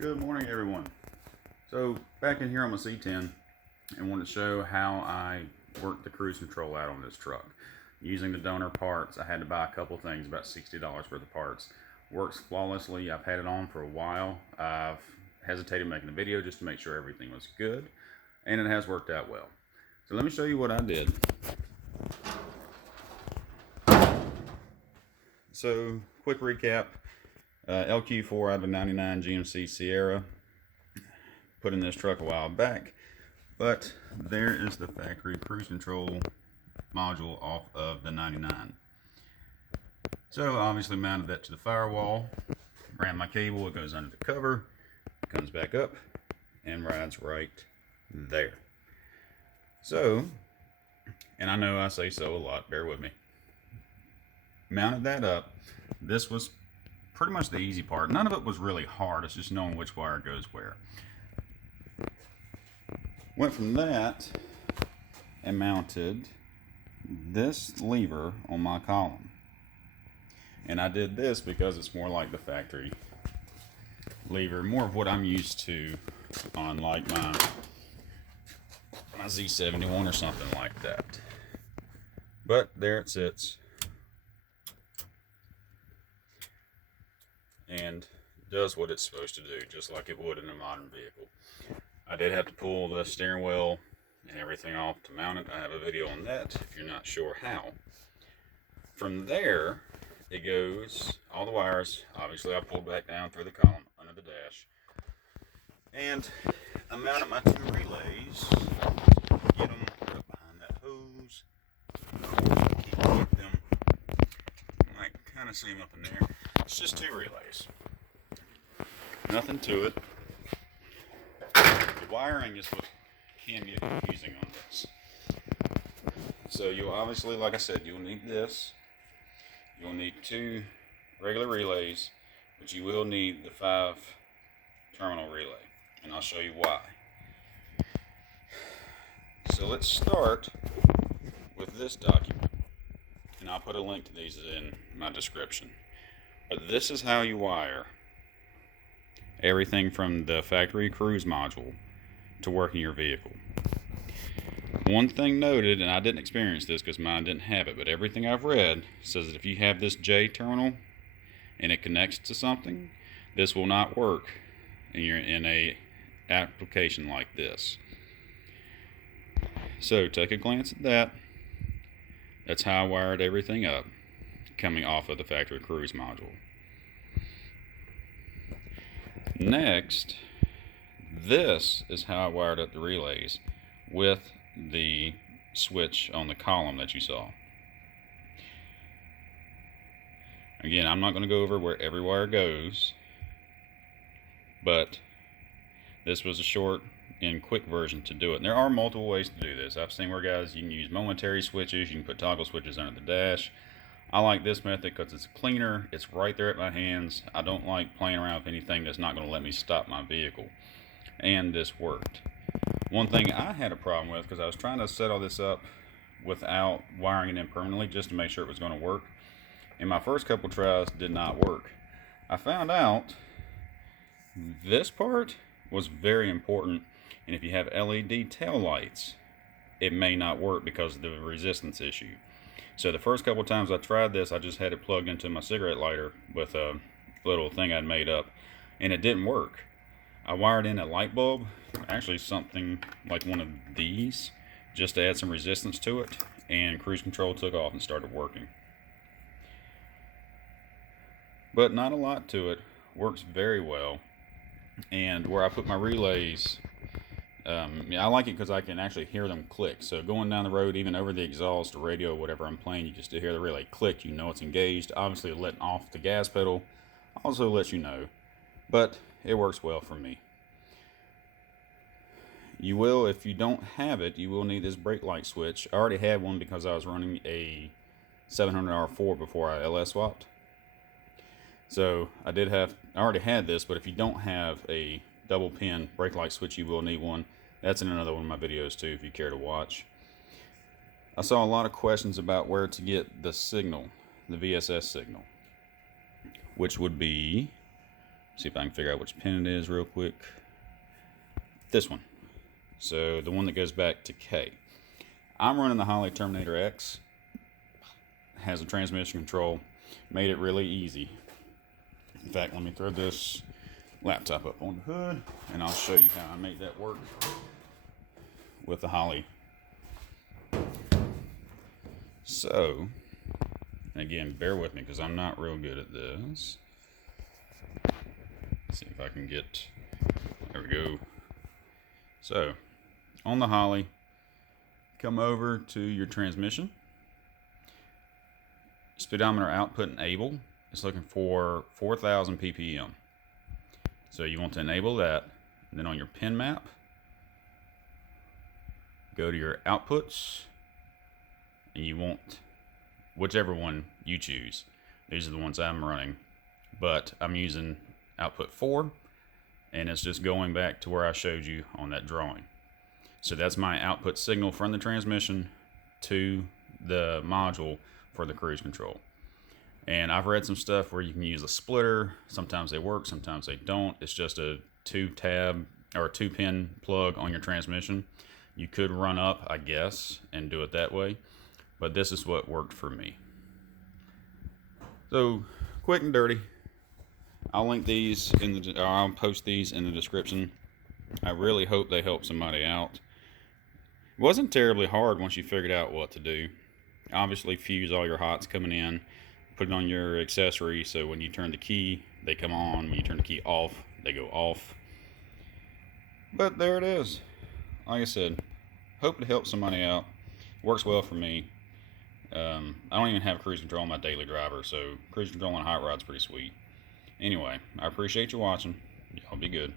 Good morning, everyone. So back in here on my C10 and want to show how I work the cruise control out on this truck. Using the donor parts, I had to buy a couple things, about $60 worth of parts. Works flawlessly. I've had it on for a while. I've hesitated making a video just to make sure everything was good, and it has worked out well. So let me show you what I did. So quick recap. LQ4 out of a 99 GMC Sierra. Put in this truck a while back, but there is the factory cruise control module off of the 99. So obviously mounted that to the firewall, ran my cable, it goes under the cover, comes back up, and rides right there. So, and I know I say so a lot, bear with me. Mounted that up. This was pretty much the easy part. None of it was really hard, it's just knowing which wire goes where. Went from that and mounted this lever on my column. And I did this because it's more like the factory lever, more of what I'm used to on like my Z71 or something like that. But there it sits. And does what it's supposed to do, just like it would in a modern vehicle. I did have to pull the steering wheel and everything off to mount it. I have a video on that if you're not sure how. From there, it goes, all the wires, obviously I pulled back down through the column under the dash. And I mounted my two relays, get them up behind that hose. Keep them, you might kind of see them up in there. It's just two relays. Nothing to it. The wiring is what can get confusing on this. So you'll obviously, like I said, you'll need this. You'll need two regular relays, but you will need the 5-terminal relay, and I'll show you why. So let's start with this document, and I'll put a link to these in my description. But this is how you wire everything from the factory cruise module to working your vehicle. One thing noted, and I didn't experience this because mine didn't have it, but everything I've read says that if you have this J terminal and it connects to something, this will not work and you're in a application like this. So take a glance at that. That's how I wired everything up coming off of the factory cruise module. Next, this is how I wired up the relays with the switch on the column that you saw. Again, I'm not going to go over where every wire goes, but this was a short and quick version to do it. And there are multiple ways to do this. I've seen where guys, you can use momentary switches, you can put toggle switches under the dash. I like this method because it's cleaner, it's right there at my hands. I don't like playing around with anything that's not going to let me stop my vehicle. And this worked. One thing I had a problem with, because I was trying to set all this up without wiring it in permanently just to make sure it was going to work, and my first couple tries did not work. I found out this part was very important, and if you have LED tail lights, it may not work because of the resistance issue. So the first couple times I tried this, I just had it plugged into my cigarette lighter with a little thing I'd made up, and it didn't work. I wired in a light bulb, actually something like one of these, just to add some resistance to it, and cruise control took off and started working. But not a lot to it, works very well. And where I put my relays, I like it because I can actually hear them click. So going down the road, even over the exhaust or radio, whatever I'm playing, you just hear the relay click, you know it's engaged. Obviously letting off the gas pedal also lets you know, but it works well for me. You will, if you don't have it, you will need this brake light switch. I already had one because I was running a 700R4 before I LS swapped. So I already had this, but if you don't have a double pin brake light switch, you will need one. That's in another one of my videos too, if you care to watch. I saw a lot of questions about where to get the signal, the VSS signal, which would be See if I can figure out which pin it is real quick. This one. So the one that goes back to K. I'm running the Holley Terminator X. Has a transmission control. Made it really easy. In fact, let me throw this laptop up on the hood and I'll show you how I made that work with the Holley. So, again, bear with me because I'm not real good at this. Let's see if I can get, there we go. So, on the Holley, come over to your transmission. Speedometer output enable. It's looking for 4,000 ppm. So you want to enable that. And then on your pin map, go to your outputs, and you want whichever one you choose. These are the ones I'm running, but I'm using output 4, and it's just going back to where I showed you on that drawing. So that's my output signal from the transmission to the module for the cruise control. And I've read some stuff where you can use a splitter. Sometimes they work, sometimes they don't. It's just a 2-tab or a 2-pin plug on your transmission. You could run up, I guess, and do it that way, but this is what worked for me. So, quick and dirty. I'll link these or I'll post these in the description. I really hope they help somebody out. It wasn't terribly hard once you figured out what to do. Obviously, fuse all your hots coming in. Put it on your accessory so when you turn the key, they come on. When you turn the key off, they go off. But there it is. Like I said, hope it helps somebody out. Works well for me. I don't even have cruise control on my daily driver, so cruise control on a hot rod's pretty sweet. Anyway, I appreciate you watching. Y'all be good.